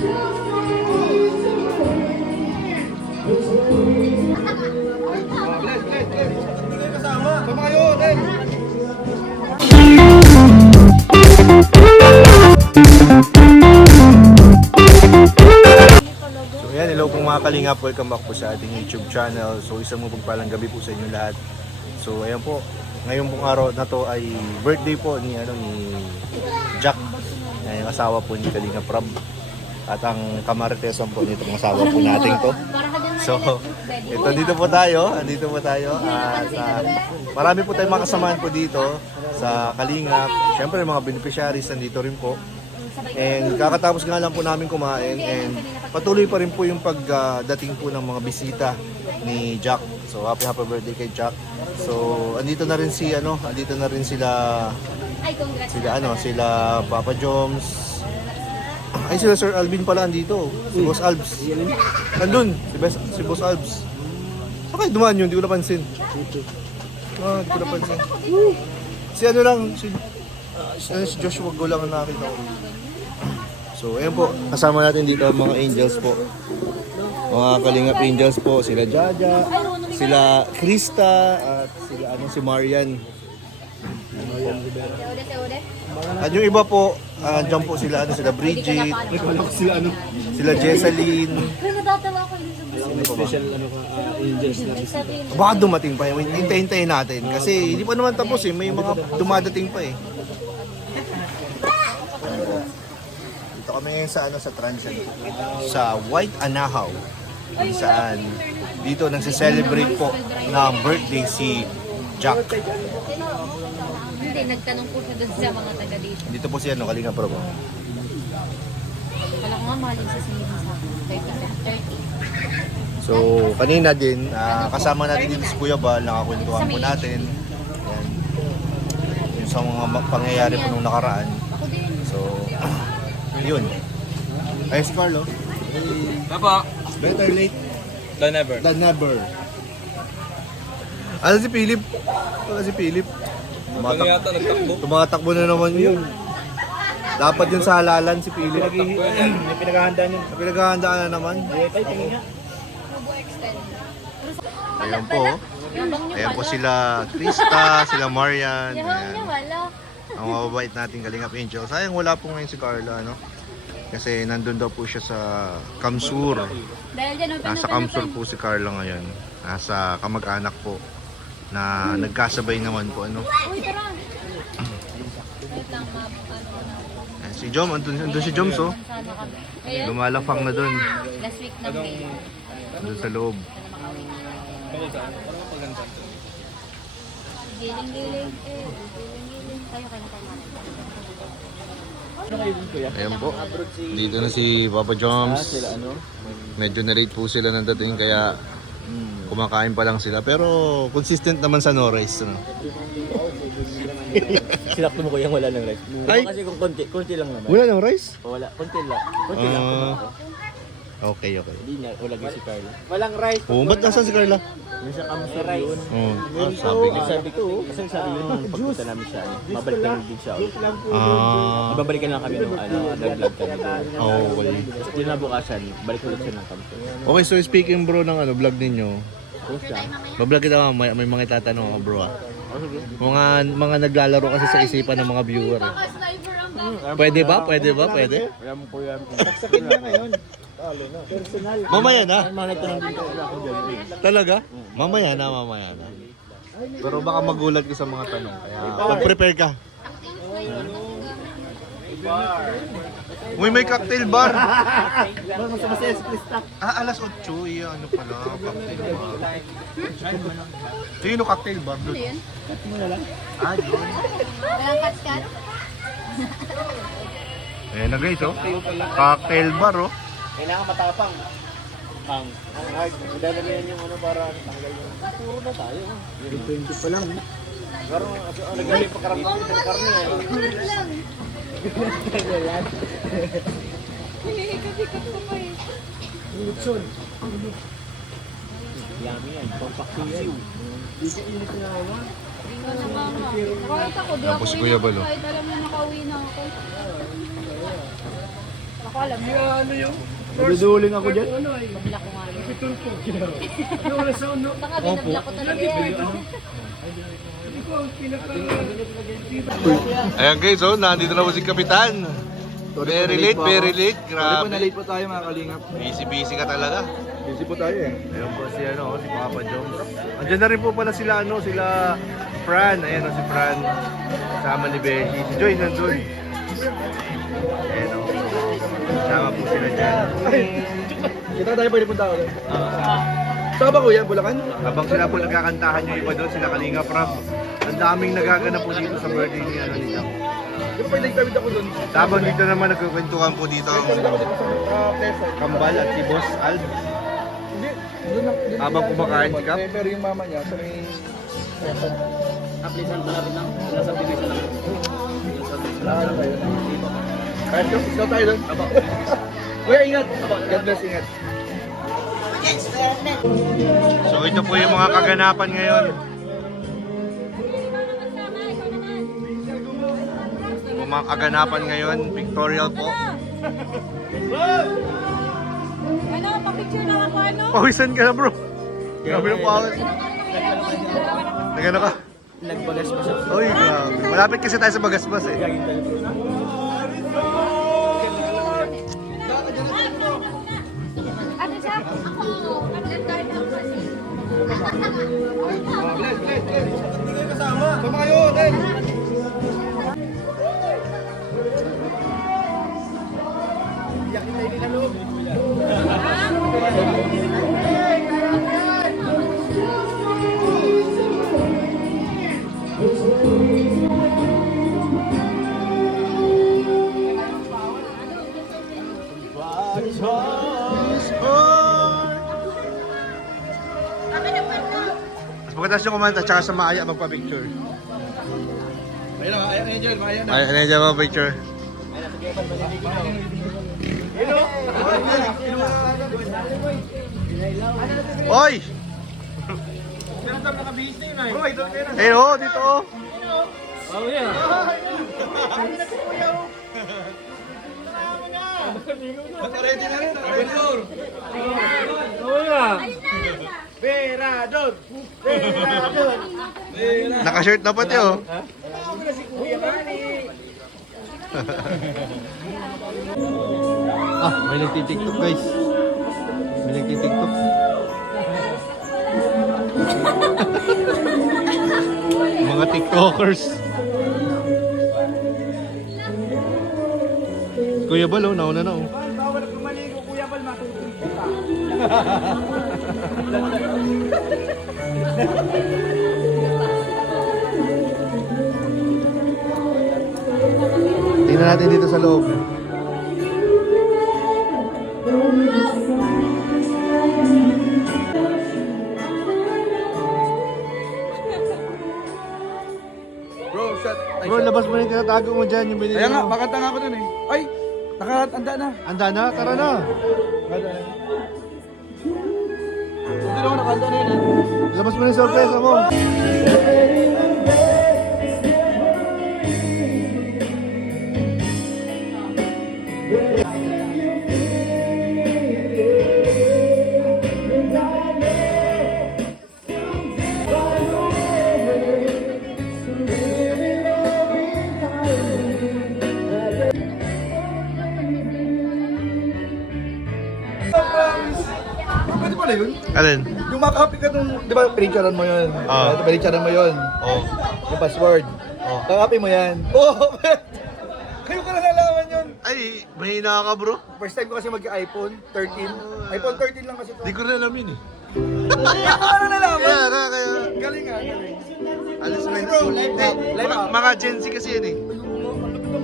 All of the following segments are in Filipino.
Hello po mga kalingap, welcome back po sa ating YouTube channel. So isang mapagpalang gabi po sa inyo lahat. So ayan po, ngayon pong araw na to ay birthday po ni Jack, yung asawa po ni Kalingap Rob. At ang kamaritesan po nitong asawa po natin to. So andito po tayo. At marami po tayong makasamahan po dito sa Kalingap. Siyempre mga beneficiaries nandito rin po. And kakatapos nga lang po namin kumain and patuloy pa rin po yung pagdating po ng mga bisita ni Jack. So happy birthday kay Jack. So andito na rin sila Papa Joms. Ay sila Sir Alvin pala andito. Si Boss Albs. Nandun si Boss Albs. Saan kayo dumaan yun? Hindi ko napansin. Hindi ko napansin. Si Joshua Go lang ang nakita ko. So, ayan po, kasama natin dito ang mga angels po. Mga Kalingap angels po, sila Jaja, sila Krista, at sila si Marian. At yung iba po, dyan po sila Bridget, sila Jesseline. Special angels na Baka dumating pa yun, hintayin natin. Kasi hindi pa naman tapos may mga dumadating pa Dito kami ngayon sa Transient, sa White Anahaw, kung saan dito nagse-celebrate po ng birthday si Jack. Hindi, nagtanong po siya doon sa mga taga dito. Dito po si Kalingap Rob. Wala ko nga mahalin sa sinigin sa 30. So kanina din, kasama natin dito si Kuya Bal, nakakwentuhan po natin. Yan. Yung sa mga pangyayari po nung nakaraan. So, yun. Ay, si Carlo. Papa. Better late Than never. Ano si Philip? Ano yata nagtakbo? Tumatakbo na naman yun. Dapat yun sa halalan si Philip. May Pinaghahandaan na naman. Ayan po. Ayan po sila Krista, sila Marian. Ayan. Ang mababait nating Kalingap Angel. Sayang wala po ngayon si Carla, kasi nandun daw po siya sa Kamsur. Nasa Kamsur po si Carla ngayon. Nasa kamag-anak po na nagkasabay naman po. Si Jom, andun si Joms lumalafang na dun. Last week na May. Dun sa loob. Giling-giling. Tayo. Ayan po. Dito na si Papa Joms. Medyo na-late po sila ng dating kaya kumakain pa lang sila. Pero consistent naman sa no rice. Sinakto mo ko yung wala ng rice. Ay! Kasi kung konti lang naman. Wala ng rice? Wala, konti lang. Okay. Hindi na, wala si Carla. Walang rice. Ba't nasan si Carla? Yung sa Kamsur yun. Sabi ko. Kasi sabi yun nung pagpunta namin siya. Mabalik kami din siya. Babalikan lang kami nung nag-vlog kami. Okay. Yung nabukasan, balik ulit siya ng Kamsur. Okay, so speaking bro ng vlog ninyo. Bablog kita mamaya, may mga itatanong ako bro Mga naglalaro kasi sa isipan ng mga viewer. Pwede ba? Alam ko yan. Saksakin na ngayon. Personal. Mamaya na? Mga nagtanong din talaga ako dyan. Talaga? Mamaya na. Pero baka magulat ka sa mga tanong. Kaya mag-prepare ka. May cocktail bar. Alas 8. Ano pala? Cocktail bar. Sino cocktail bar? Ano yun? Cut mo na lang. Yun. Walang cut-cut? Ayan na guys, cocktail bar, Kailangan matapang. Ang hard. Dadalihan yung para tanggal yung... Puro na tayo. 20 pa lang. Pero nagaling pa karami ng karne. Puro na lang. Hinihikat-hikat ko pa Lutson. Yummy yan. Pampaksiyaw. Dito init na naman. Kahit ako, di ako Tapos Kuya Bal, kahit alam na nakauwi na ako. Ako alam mo. Naduduling ako dyan. Babla ko nga. Baka binabla ko talaga yan. Ayan guys, oh, nandito na po si Kapitan. Very late, very late. Sorry po, Grabe. na-late po tayo mga kalingap. Busy ka talaga. Busy po tayo eh. Ayun po si ano, si Papa Jones. Andiyan na rin po pala sila ano, sila Fran. Ayan oh, si Fran. Sama ni Beshi. Si Joy nandun. Ayan oh. Sama po sila dyan. Kita tayo pwede punta ulit. Saan ba kuya? Bulacan? Habang sila po nagkakantahan yung iba doon, sila Kalinga Prab. Ang daming nagaganap po dito sa birthday ni ano nila. Di ba pwede nagtawid ako doon? Habang dito naman nagkukwentuhan po dito ang Nagtawid ako dito sa Quezon. Kambal at si Boss Ald. Hindi. Doon lang. Habang kumakain si Kap? Pero yung mama niya sa may... Aplisan malapit lang. Nasa Pilipinas lang. Ano ba yun? Kahit ko, ikaw tayo doon. Kuya, ingat. God bless, ingat. So ito po yung mga kaganapan ngayon. Yung mga kaganapan ngayon, pictorial po. Ano, papicture na ako ano? Pawisan ka na bro. Grabe yung pawis. Nagano ka? Nagbagas pa siya. Uy, grabe. Malapit kasi tayo sa Bagasbas eh. Ano siya? Ako, ano yung time ako kasi? Tama kayo, okay. Yakin tayo din na loob. Mas pagkatapos yung kumanta, tsaka sa Maya magpa-picture. Ayun na, Angel, maya na. Ay, ano yung magpa-picture? Oy! Bro, ito na yun. Eh, oh, dito oh. Oh, yeah. Ready na rin. Oo nga. Berador! Berador! Naka-shirt na pati oh. Ah, may nagtitiktok guys. May nagtitiktok. Mga tiktokers. Kuya Bal oh, nauna na oh. Bawal kang maligo, Kuya Bal, matutuloy kita. Tingnan natin dito sa loob. Bro, shot. Bro, labas mo na yung tinatago mo dyan, yung binili Kaya nga, mo. makanta nga ako dun eh. Ay, nakahanda na. Anda na, tara na. Hindi naman nakahanda na yun eh. Labas mo na yung sorpresa mo. Pwede pala yun? Alin? Yung makakapit ka nung, di ba, pinicturean mo yun? Pinicturean mo yun. Oh. Yung password. Oh. Kakapin mo yan. Oo, kayo ka na nalaman yun. Ay, mahina ka bro. First time ko kasi mag-iPhone 13. iPhone 13 lang kasi ito. Di ko na alam yun eh. Kaya ka na nalaman. Kaya. Galing nga, galing. Alis mo Bro, live up, live up. Mga Gen Z kasi yan eh.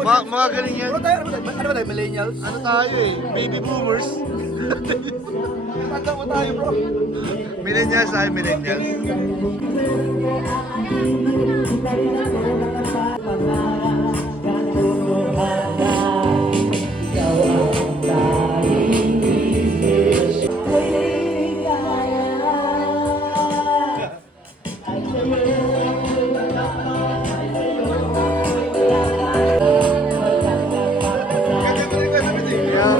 Mga galing yan. Bro, tayo, ano ba tayo? Millennials? Ano tayo eh? Baby boomers. Tanda mo tayo, bro. Millennials tayo, millennials. Kaya